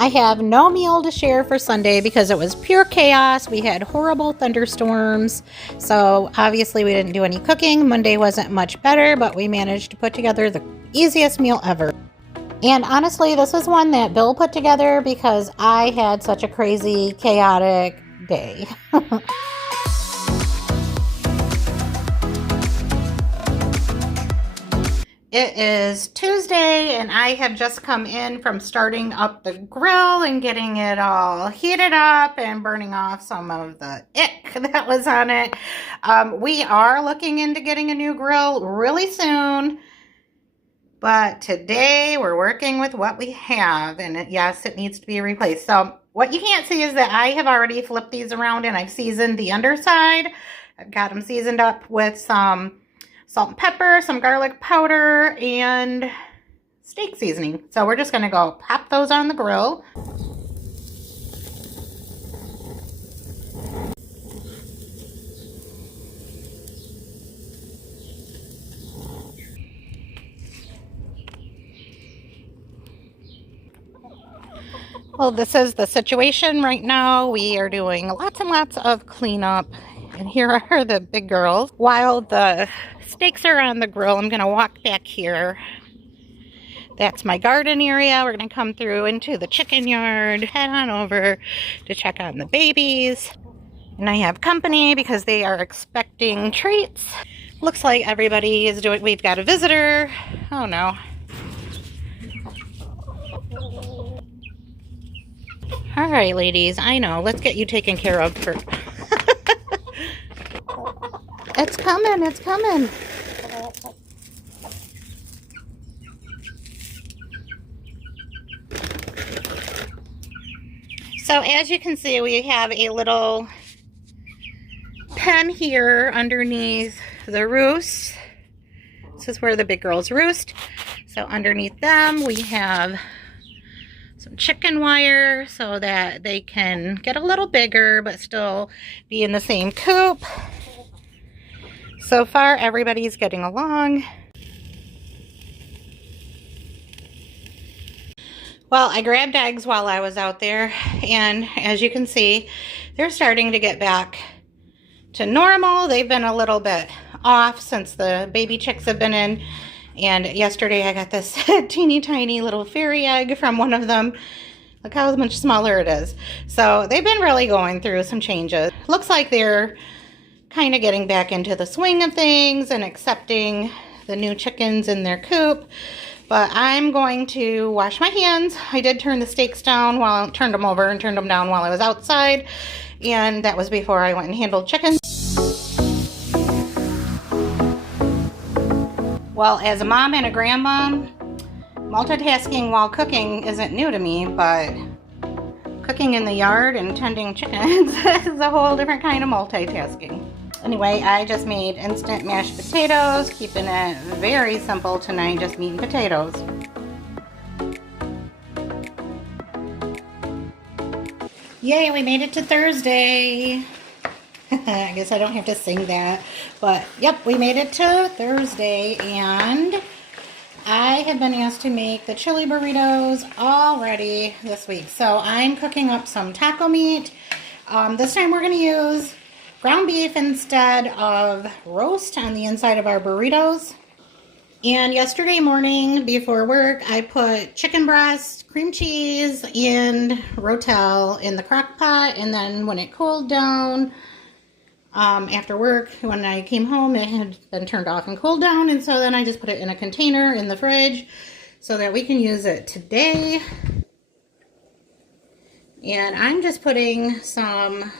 I have no meal to share for Sunday because it was pure chaos. We had horrible thunderstorms, so obviously we didn't do any cooking. Monday wasn't much better, but we managed to put together the easiest meal ever. And honestly, this was one that Bill put together because I had such a crazy, chaotic day. It is Tuesday and I have just come in from starting up the grill and getting it all heated up and burning off some of the ick that was on it. We are looking into getting a new grill really soon, but today we're working with what we have, and yes, it needs to be replaced. So what you can't see is that I have already flipped these around and I've seasoned the underside. I've got them seasoned up with some salt and pepper, some garlic powder, and steak seasoning. So we're just gonna go pop those on the grill. Well, this is the situation right now. We are doing lots and lots of cleanup. And here are the big girls. While the steaks are on the grill, I'm going to walk back here. That's my garden area. We're going to come through into the chicken yard, head on over to check on the babies. And I have company because they are expecting treats. Looks like everybody is doing, we've got a visitor. Oh no. All right, ladies, I know. Let's get you taken care of first. It's coming, it's coming. So as you can see, we have a little pen here underneath the roost. This is where the big girls roost. So underneath them, we have some chicken wire so that they can get a little bigger but still be in the same coop. So far, everybody's getting along. Well, I grabbed eggs while I was out there, and as you can see, they're starting to get back to normal. They've been a little bit off since the baby chicks have been in, and yesterday I got this teeny tiny little fairy egg from one of them. Look how much smaller it is. So they've been really going through some changes. Looks like they're kind of getting back into the swing of things and accepting the new chickens in their coop. But I'm going to wash my hands. I did turn the steaks down while turned them over and turned them down while I was outside, and that was before I went and handled chickens. Well, as a mom and a grandmom, multitasking while cooking isn't new to me, but cooking in the yard and tending chickens is a whole different kind of multitasking. Anyway, I just made instant mashed potatoes, keeping it very simple tonight, just meat and potatoes. Yay, we made it to Thursday. I guess I don't have to sing that, but yep, we made it to Thursday, and I have been asked to make the chili burritos already this week. So I'm cooking up some taco meat. This time we're going to use ground beef instead of roast on the inside of our burritos. And yesterday morning before work, I put chicken breast, cream cheese, and rotel in the crock pot. And then when it cooled down, after work, when I came home, it had been turned off and cooled down. And so then I just put it in a container in the fridge so that we can use it today. And I'm just putting some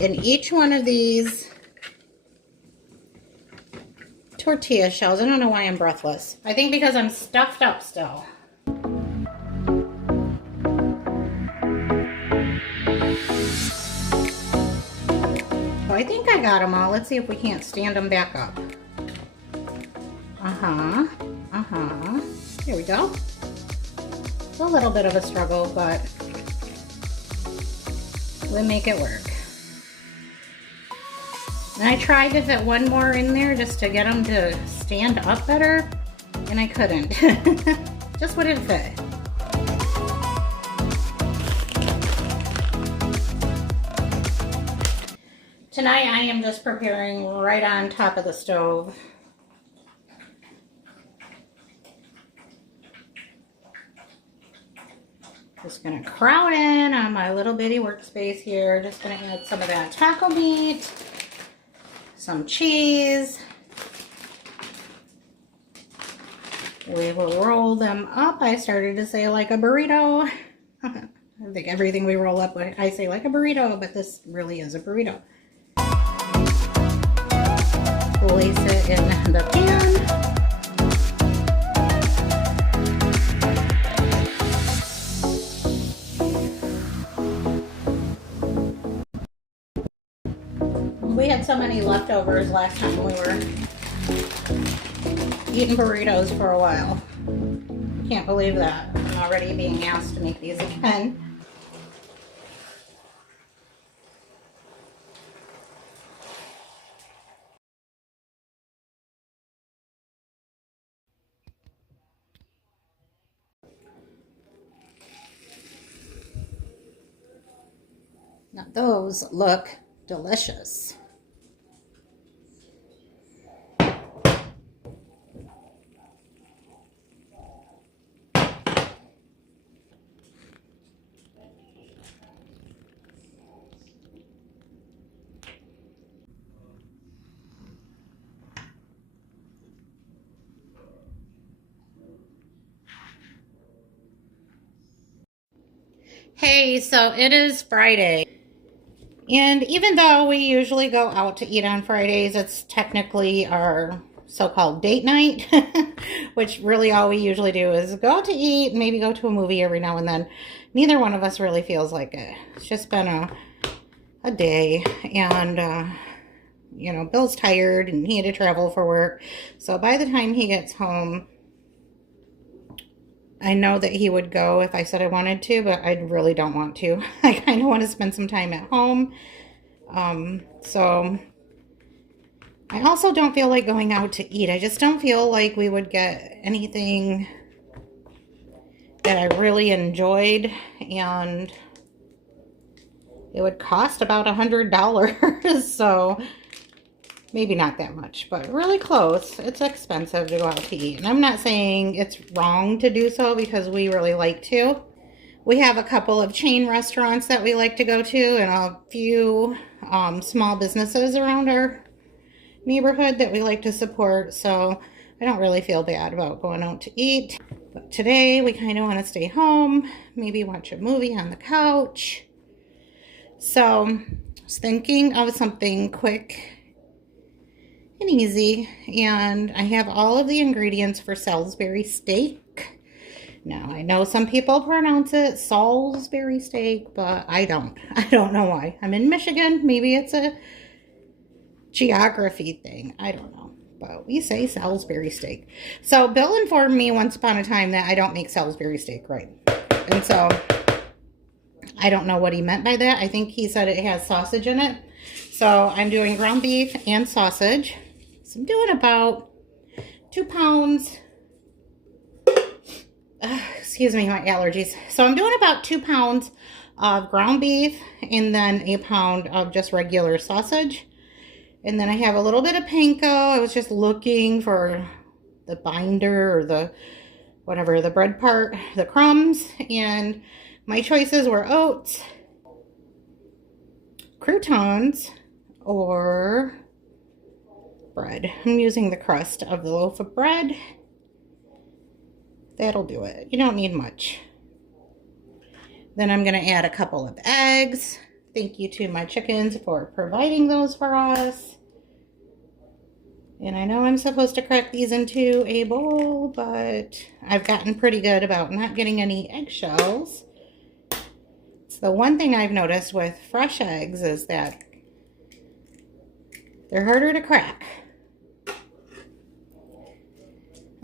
in each one of these tortilla shells. I don't know why I'm breathless. I think because I'm stuffed up still. So I think I got them all. Let's see if we can't stand them back up. Here we go. It's a little bit of a struggle, but we'll make it work. And I tried to fit one more in there just to get them to stand up better, and I couldn't. Just wouldn't fit. Tonight I am just preparing right on top of the stove. Just gonna crowd in on my little bitty workspace here. Just gonna add some of that taco meat, some cheese. We will roll them up. I started to say like a burrito. I think everything we roll up, I say like a burrito, but this really is a burrito. Place it in the pan. We had so many leftovers last time we were eating burritos for a while. Can't believe that. I'm already being asked to make these again. Now those look delicious. Hey, so it is Friday. And even though we usually go out to eat on Fridays, it's technically our so-called date night, which really all we usually do is go out to eat, maybe go to a movie every now and then. Neither one of us really feels like it. It's just been a day, and you know, Bill's tired and he had to travel for work. So by the time he gets home, I know that he would go if I said I wanted to, but I really don't want to. I kind of want to spend some time at home. So I also don't feel like going out to eat. I just don't feel like we would get anything that I really enjoyed, and it would cost about $100. So maybe not that much, but really close. It's expensive to go out to eat. And I'm not saying it's wrong to do so, because we really like to. We have a couple of chain restaurants that we like to go to, and a few small businesses around our neighborhood that we like to support. So I don't really feel bad about going out to eat. But today we kind of want to stay home, maybe watch a movie on the couch. So I was thinking of something quick and easy, and I have all of the ingredients for Salisbury steak. Now, I know some people pronounce it Salisbury steak, but I don't. I don't know why. I'm in Michigan. Maybe it's a geography thing. I don't know. But we say Salisbury steak. So Bill informed me once upon a time that I don't make Salisbury steak right. And so I don't know what he meant by that. I think he said it has sausage in it. So I'm doing ground beef and sausage. So I'm doing about 2 pounds. Excuse me, my allergies. So I'm doing about 2 pounds of ground beef, and then a pound of just regular sausage. And then I have a little bit of panko. I was just looking for the binder, or the whatever, the bread part, the crumbs. And my choices were oats, croutons, or bread. I'm using the crust of the loaf of bread. That'll do it. You don't need much. Then I'm going to add a couple of eggs. Thank you to my chickens for providing those for us. And I know I'm supposed to crack these into a bowl, but I've gotten pretty good about not getting any eggshells. It's the one thing I've noticed with fresh eggs is that they're harder to crack.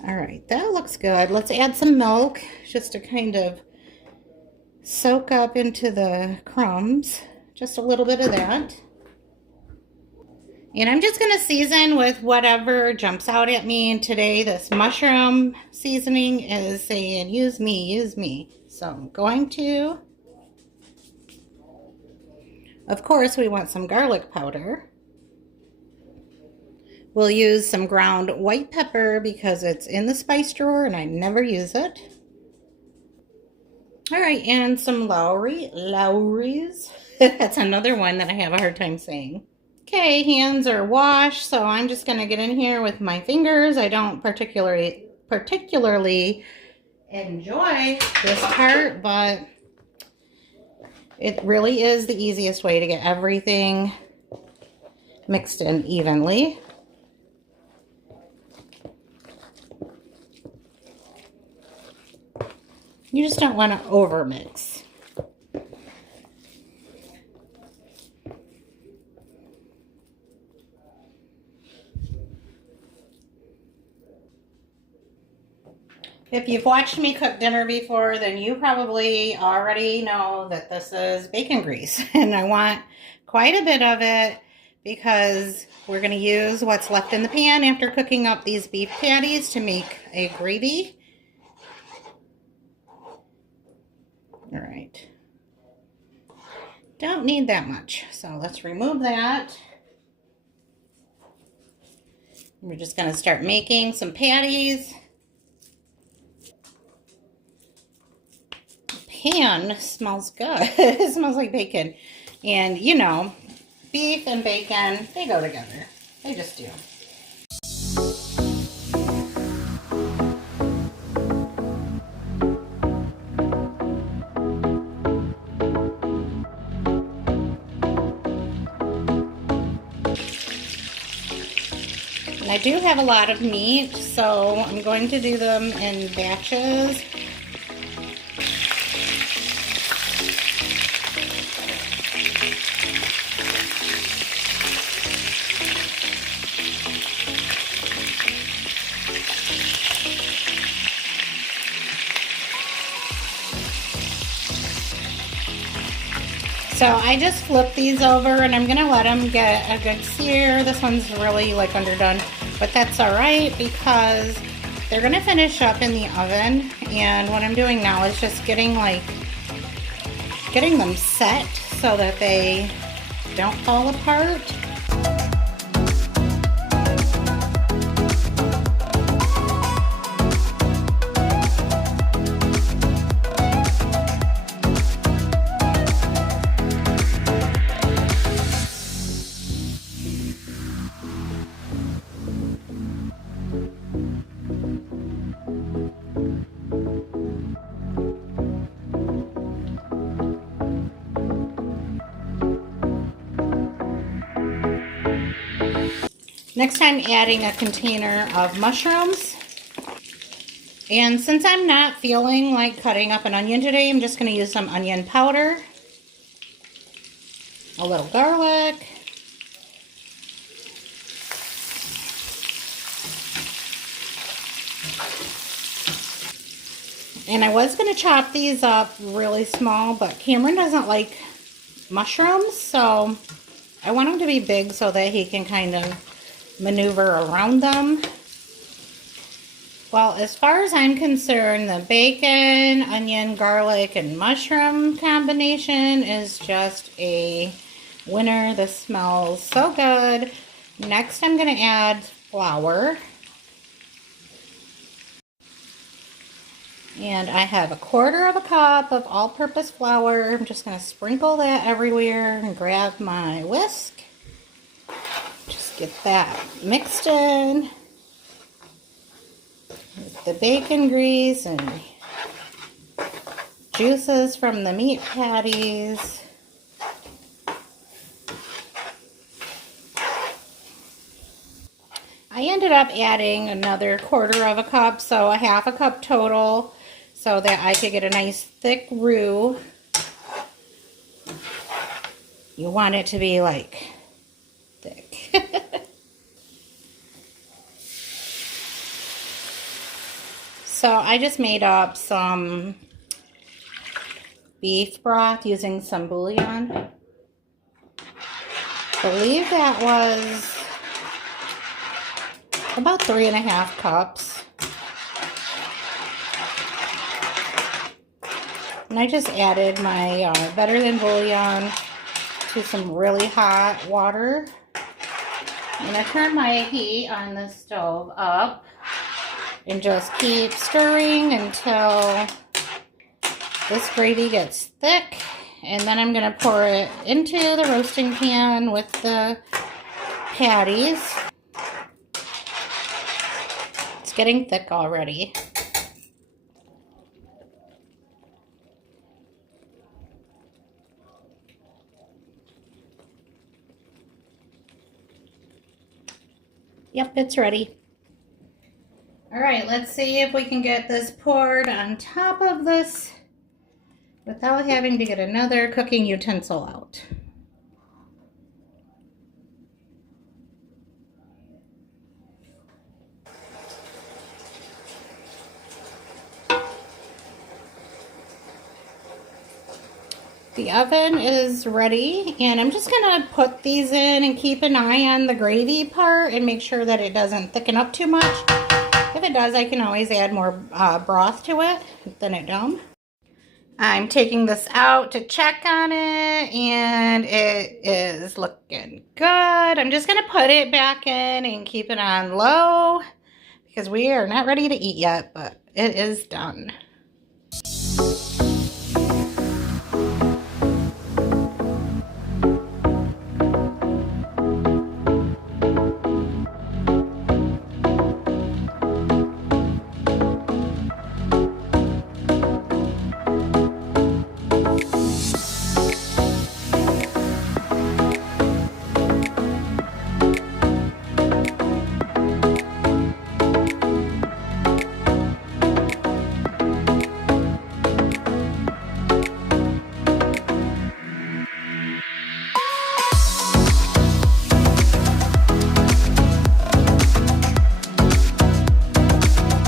All right, that looks good. Let's add some milk just to kind of soak up into the crumbs. Just a little bit of that. And I'm just going to season with whatever jumps out at me. And today, this mushroom seasoning is saying, use me, use me. So I'm going to. Of course, we want some garlic powder. We'll use some ground white pepper because it's in the spice drawer and I never use it. All right, and some Lowry's. That's another one that I have a hard time saying. Okay, hands are washed, so I'm just gonna get in here with my fingers. I don't particularly enjoy this part, but it really is the easiest way to get everything mixed in evenly. You just don't want to overmix. If you've watched me cook dinner before, then you probably already know that this is bacon grease. And I want quite a bit of it because we're going to use what's left in the pan after cooking up these beef patties to make a gravy. All right. Don't need that much. So let's remove that. We're just going to start making some patties. Pan smells good. It smells like bacon. And you know, beef and bacon, they go together. They just do. And I do have a lot of meat, so I'm going to do them in batches. So I just flip these over and I'm gonna let them get a good sear. This one's really like underdone, but that's all right because they're gonna finish up in the oven. And what I'm doing now is just getting them set so that they don't fall apart. Next, I'm adding a container of mushrooms. And since I'm not feeling like cutting up an onion today, I'm just going to use some onion powder, a little garlic, and I was going to chop these up really small, but Cameron doesn't like mushrooms, so I want them to be big so that he can kind of maneuver around them. Well, as far as I'm concerned, the bacon, onion, garlic, and mushroom combination is just a winner. This smells so good. Next, I'm going to add flour. And I have 1/4 cup of all-purpose flour. I'm just going to sprinkle that everywhere and grab my whisk. Just get that mixed in with the bacon grease and juices from the meat patties. I ended up adding another 1/4 cup, so a 1/2 cup total, so that I could get a nice thick roux. You want it to be like thick. So I just made up some beef broth using some bouillon. I believe that was about 3.5 cups. And I just added my Better Than bouillon to some really hot water. I'm going to turn my heat on the stove up and just keep stirring until this gravy gets thick. And then I'm going to pour it into the roasting pan with the patties. It's getting thick already. Yep, it's ready. All right, let's see if we can get this poured on top of this without having to get another cooking utensil out. The oven is ready, and I'm just gonna put these in and keep an eye on the gravy part and make sure that it doesn't thicken up too much. If it does, I can always add more broth to it than it don't. I'm taking this out to check on it, and it is looking good. I'm just gonna put it back in and keep it on low because we are not ready to eat yet, but it is done.